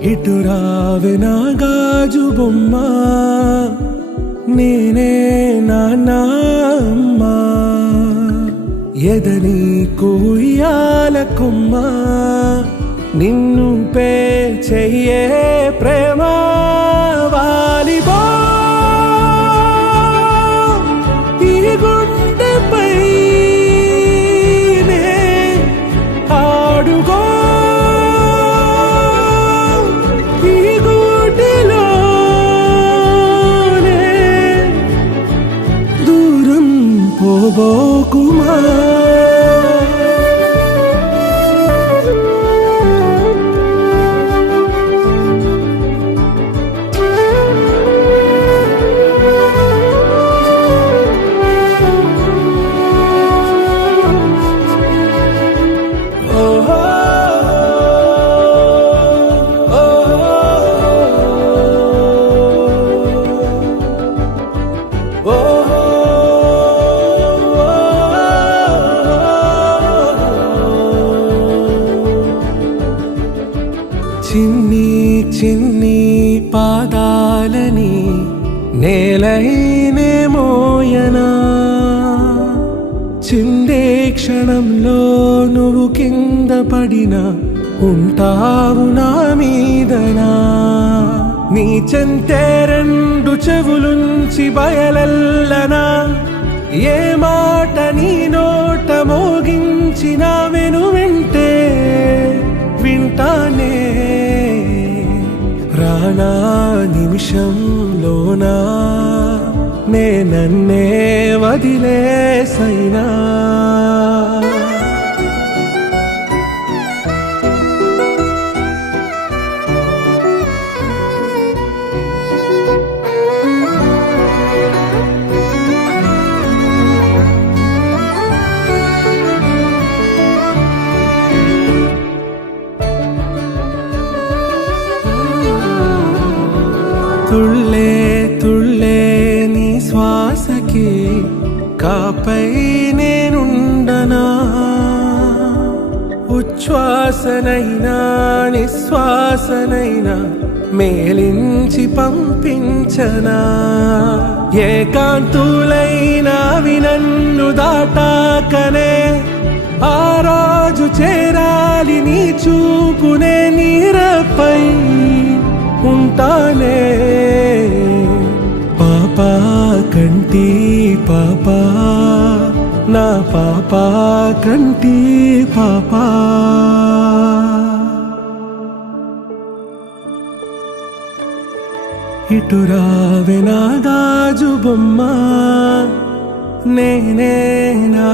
ఇటు రావే నా గాజు బొమ్మ, నేనే నాన్నమ్మ. ఎదని కుయ్యాల కొమ్మ, నిన్ను పే చెయ్యే ప్రేమ వాలిబో. ఈ గుండెపై నే ఆడుగో, ఈ గుడిలోనే దూరం పోబోకుమా. చిన్ని చిన్ని పాదాలని నేలైనే మోయనా, చిందే క్షణంలో నువ్వు కింద పడినా ఉంటావు నా మీదనా. నీ చెంతే రెండు చెవులుంచి బయలెల్లనా, ఏ మాట నీ నోట మోగించిన వెను వింటే వింటానే. రానా నిమిషంలోనా నే నన్నే వదిలేసైనా. తుళ్ళే తుళ్ళే నీ శ్వాసకి కాపై నేనుండనా, ఉచ్ఛ్వాసనైనా నిశ్వాసనైనా మేలించి పంపించనా. ఏకాంతులైనవి నన్ను దాటాకనే ఆ రోజు చేరాలి నీ చూపునే నీరపై ఉంటానే. పాపా కంటి పాపా, నా పాపా కంటి పాపా. ఇటు రావే నా గాజు బొమ్మ, నేనే నా